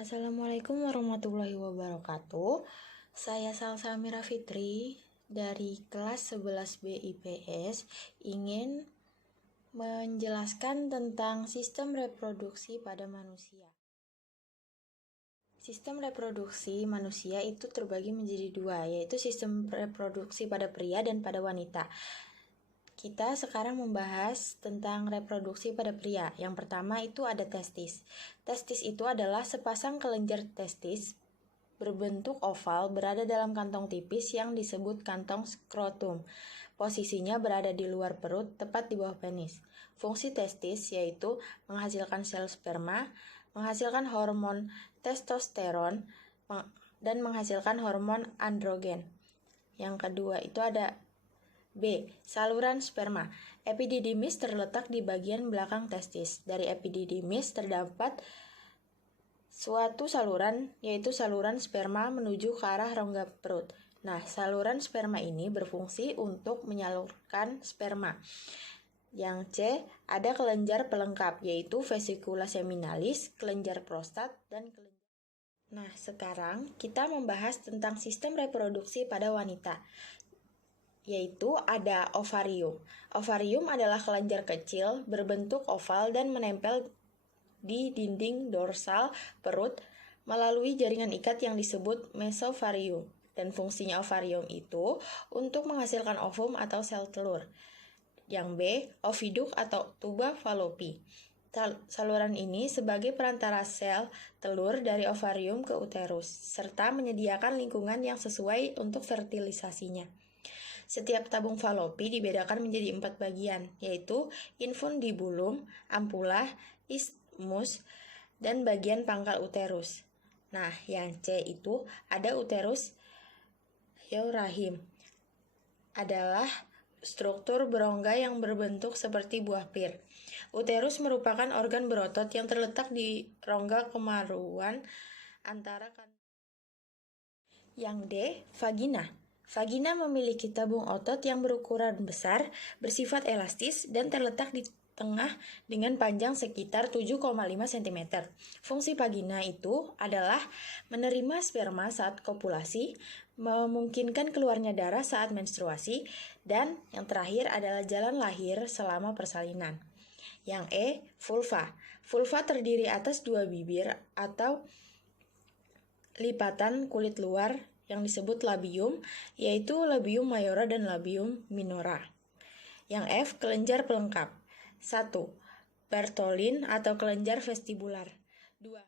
Assalamualaikum warahmatullahi wabarakatuh. Saya Salsa Amira Fitri dari kelas 11B IPS ingin menjelaskan tentang sistem reproduksi pada manusia. Sistem reproduksi manusia itu terbagi menjadi dua, yaitu sistem reproduksi pada pria dan pada wanita. Kita sekarang membahas tentang reproduksi pada pria. Yang pertama itu ada testis. Testis itu adalah sepasang kelenjar testis berbentuk oval berada dalam kantong tipis yang disebut kantong skrotum. Posisinya berada di luar perut, tepat di bawah penis. Fungsi testis yaitu menghasilkan sel sperma, menghasilkan hormon testosteron, dan menghasilkan hormon androgen. Yang kedua itu ada B. Saluran sperma. Epididymis terletak di bagian belakang testis. Dari epididymis terdapat suatu saluran, yaitu saluran sperma menuju ke arah rongga perut. Nah, saluran sperma ini berfungsi untuk menyalurkan sperma. Yang C, ada kelenjar pelengkap, yaitu vesikula seminalis, kelenjar prostat, dan kelenjar. Nah, sekarang kita membahas tentang sistem reproduksi pada wanita, yaitu ada ovarium. Ovarium adalah kelenjar kecil berbentuk oval dan menempel di dinding dorsal perut melalui jaringan ikat yang disebut mesovarium. Dan fungsinya ovarium itu untuk menghasilkan ovum atau sel telur. Yang B, oviduk atau tuba fallopi. Saluran ini sebagai perantara sel telur dari ovarium ke uterus, serta menyediakan lingkungan yang sesuai untuk fertilisasinya. Setiap tabung fallopi dibedakan menjadi 4 bagian, yaitu infundibulum, ampula, isthmus, dan bagian pangkal uterus. Nah, yang C itu ada uterus rahim. Adalah struktur berongga yang berbentuk seperti buah pir. Uterus merupakan organ berotot yang terletak di rongga kemaluan antara Yang D, vagina. Vagina memiliki tabung otot yang berukuran besar, bersifat elastis, dan terletak di tengah dengan panjang sekitar 7,5 cm. Fungsi vagina itu adalah menerima sperma saat kopulasi, memungkinkan keluarnya darah saat menstruasi, dan yang terakhir adalah jalan lahir selama persalinan. Yang E, vulva. Vulva terdiri atas 2 bibir atau lipatan kulit luar yang disebut labium, yaitu labium mayora dan labium minora. Yang F, kelenjar pelengkap. 1. Bartholin atau kelenjar vestibular. 2.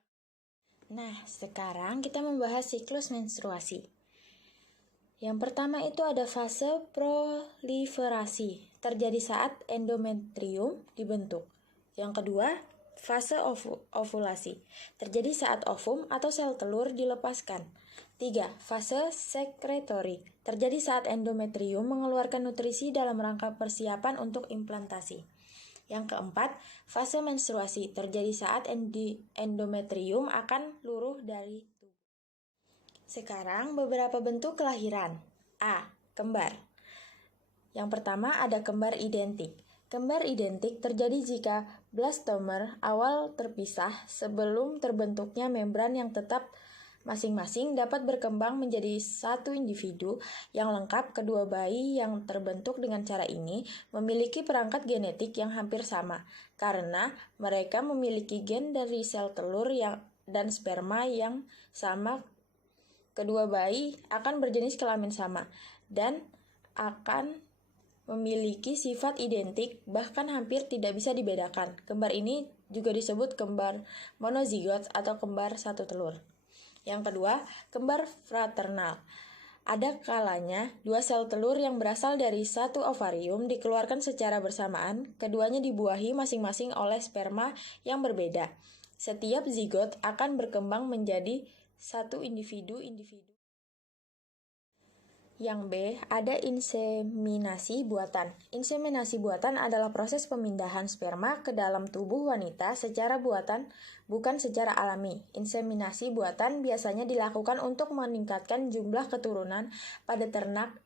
Nah, sekarang kita membahas siklus menstruasi. Yang pertama itu ada fase proliferasi, terjadi saat endometrium dibentuk. Yang kedua, fase ovulasi, terjadi saat ovum atau sel telur dilepaskan. 3. Fase sekretori, terjadi saat endometrium mengeluarkan nutrisi dalam rangka persiapan untuk implantasi. Yang keempat, fase menstruasi, terjadi saat endometrium akan luruh dari tubuh. Sekarang beberapa bentuk kelahiran. A. Kembar. Yang pertama ada kembar identik. Kembar identik terjadi jika blastomer awal terpisah sebelum terbentuknya membran yang tetap. Masing-masing dapat berkembang menjadi satu individu yang lengkap. Kedua bayi yang terbentuk dengan cara ini memiliki perangkat genetik yang hampir sama, karena mereka memiliki gen dari sel telur dan sperma yang sama. Kedua bayi akan berjenis kelamin sama dan akan memiliki sifat identik, bahkan hampir tidak bisa dibedakan. Kembar ini juga disebut kembar monozigot atau kembar satu telur. Yang kedua, kembar fraternal. Ada kalanya 2 sel telur yang berasal dari satu ovarium dikeluarkan secara bersamaan, keduanya dibuahi masing-masing oleh sperma yang berbeda. Setiap zigot akan berkembang menjadi satu individu. Yang B, ada inseminasi buatan. Inseminasi buatan adalah proses pemindahan sperma ke dalam tubuh wanita secara buatan, bukan secara alami. Inseminasi buatan biasanya dilakukan untuk meningkatkan jumlah keturunan pada ternak.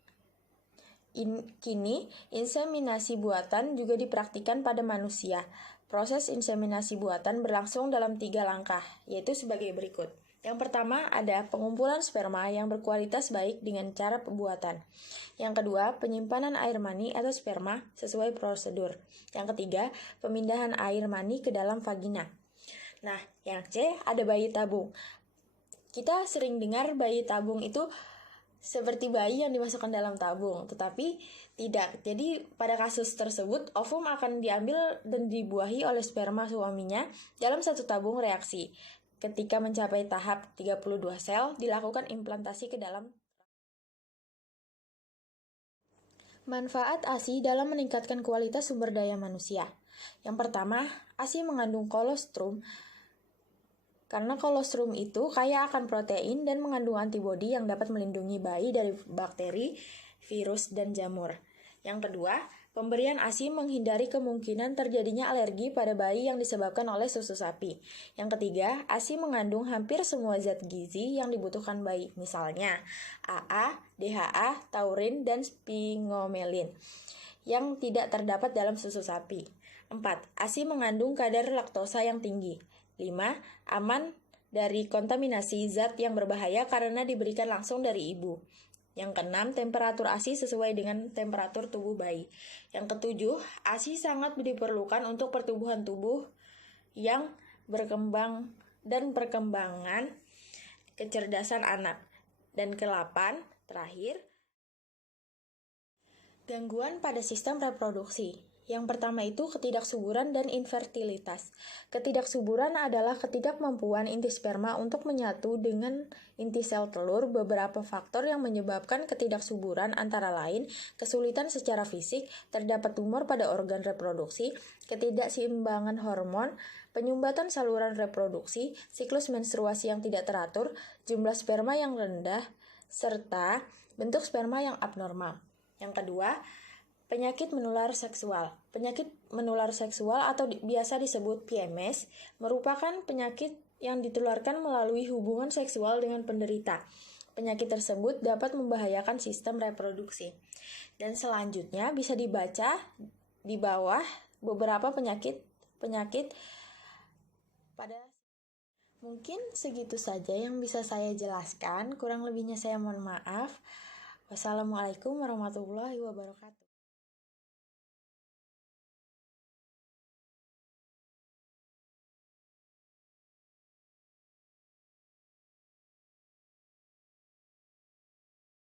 Kini, inseminasi buatan juga dipraktikkan pada manusia. Proses inseminasi buatan berlangsung dalam 3 langkah, yaitu sebagai berikut. Yang pertama ada pengumpulan sperma yang berkualitas baik dengan cara pembuatan. Yang kedua, penyimpanan air mani atau sperma sesuai prosedur. Yang ketiga, pemindahan air mani ke dalam vagina. Nah, yang C ada bayi tabung. Kita sering dengar bayi tabung itu seperti bayi yang dimasukkan dalam tabung, tetapi tidak. Jadi pada kasus tersebut, ovum akan diambil dan dibuahi oleh sperma suaminya dalam satu tabung reaksi. Ketika mencapai tahap 32 sel, dilakukan implantasi ke dalam. Manfaat ASI dalam meningkatkan kualitas sumber daya manusia. Yang pertama, ASI mengandung kolostrum. Karena kolostrum itu kaya akan protein dan mengandung antibodi yang dapat melindungi bayi dari bakteri, virus, dan jamur. Yang kedua, pemberian ASI menghindari kemungkinan terjadinya alergi pada bayi yang disebabkan oleh susu sapi. Yang ketiga, ASI mengandung hampir semua zat gizi yang dibutuhkan bayi, misalnya AA, DHA, taurin, dan sphingomyelin yang tidak terdapat dalam susu sapi. 4. ASI mengandung kadar laktosa yang tinggi. 5. Aman dari kontaminasi zat yang berbahaya karena diberikan langsung dari ibu. Yang keenam, temperatur ASI sesuai dengan temperatur tubuh bayi. Yang ketujuh, ASI sangat diperlukan untuk pertumbuhan tubuh yang berkembang dan perkembangan kecerdasan anak. Dan ke-8, terakhir, gangguan pada sistem reproduksi. Yang pertama itu ketidaksuburan dan infertilitas. Ketidaksuburan adalah ketidakmampuan inti sperma untuk menyatu dengan inti sel telur. Beberapa faktor yang menyebabkan ketidaksuburan antara lain kesulitan secara fisik, terdapat tumor pada organ reproduksi, ketidakseimbangan hormon, penyumbatan saluran reproduksi, siklus menstruasi yang tidak teratur, jumlah sperma yang rendah, serta bentuk sperma yang abnormal. Yang kedua, penyakit menular seksual. Penyakit menular seksual atau biasa disebut PMS merupakan penyakit yang ditularkan melalui hubungan seksual dengan penderita. Penyakit tersebut dapat membahayakan sistem reproduksi. Dan selanjutnya bisa dibaca di bawah beberapa penyakit pada. Mungkin segitu saja yang bisa saya jelaskan. Kurang lebihnya saya mohon maaf. Wassalamualaikum warahmatullahi wabarakatuh.